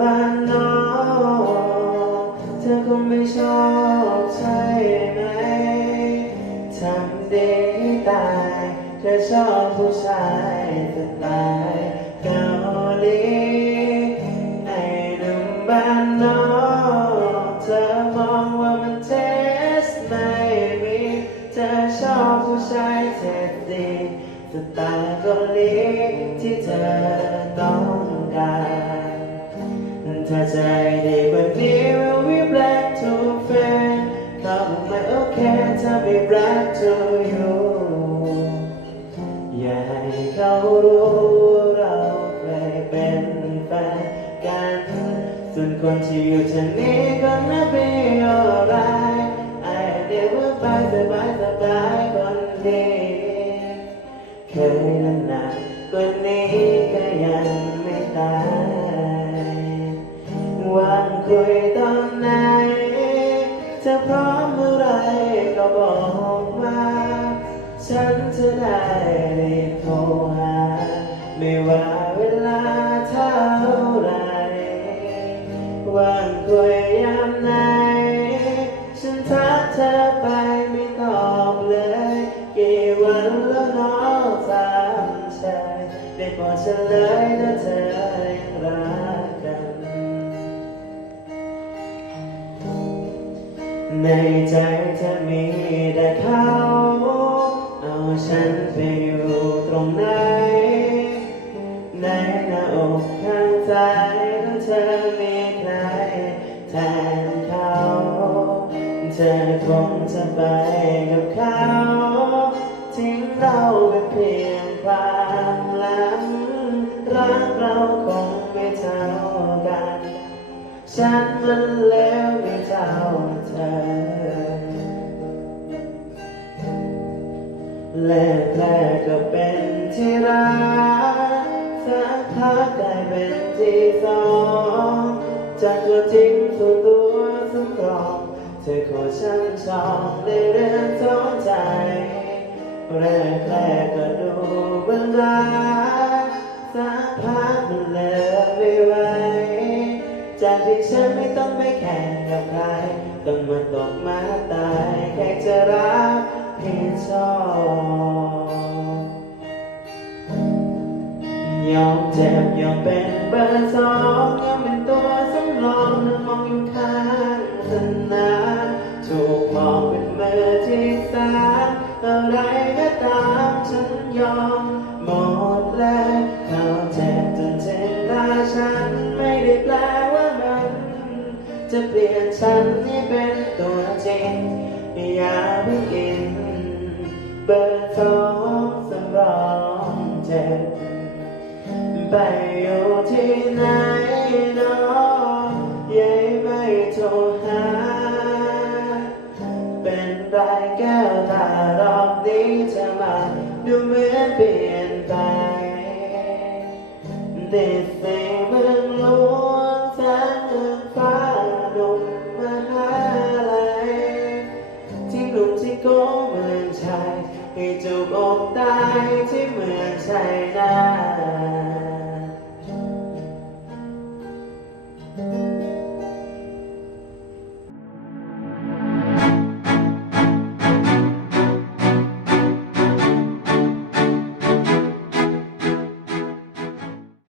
บ้านนอกเธอคงไม่ชอบใช่ไหมทำดีตาย เธอชอบผู้ชายจะตายเกาหลีไอ้หนุ่มบ้านนอกเธอมองว่ามันเทสไม่มีเธอชอบผู้ชายเท็ดดีสไตล์เกาหลีที่เธอต้องการ ถ้าใจดีกว่านี้ will we black to fan เขาบอกไม่โอเคถ้าไม่ black to you อยากให้เขารู้เราเคยเป็นแฟนกันส่วนคนที่อยู่ทางนี้ก็ไม่เป็นอะไรไอเดียว่าไปสบายสบายคนดีเคางคุยตอนไหน จะพร้อมเมื่อไรก็บอกมา ฉันจะได้รีบโทรหา ไม่ว่าเวลาเท่าไรวางคุยยามไหน ฉันทักเธอไปไม่ตอบเลย กี่วันแล้วน้องสามชายได้โปรดเลย ในใจเธอมีแต่เขาเอาฉันไปอยู่ตรงไหน ในหน้าอกข้างซ้ายของเธอมีใครแทนเขาเธอคงจะไปกับเขาทิ้งเราเป็นเพียงความหลังรักเราคงไม่เท่ากัน ฉันมันเลวไม่ แรกแรกก็เป็นที่รักสักพักกลายเป็นที่สองจากตัวจริงสู่ตัวสำรองเธอขอฉันชองในเรื่องสอใจ แรกแรกก็ดูเหมือนรักสักพักมันเลิกไม่ไหวจากที่ฉันไม่ต้องไปแข่งกับใคร ต้องมาตกมาตายแค่จะรัก ยอมเจ็บยอมเป็นเบอร์สองยอมเป็นตัวสำรองนั่งมองอยู่ข้างสนานถูกมองเป็นมือที่สามอะไรก็ตามฉันยอมหมดแล้วเขาเจ็บจนเจ็บตาฉันไม่ได้แปลว่ามัน จะเปลี่ยนฉันให้เป็นตัวจริงอย่าเพิ่งกินเบ ไปอยู่ที่ไหนเน้องยังไม่โทรหา เป็นไรแก้วตารอบนี้เธอมาดูเหมือนเปลี่ยนไปติดสิ่งเมืองหลวงแสงเมืองฟ้าหนุ่มมหาลัยที่หนุ่มที่โกงเมืองชายให้จูบอกตายที่เมืองชายนา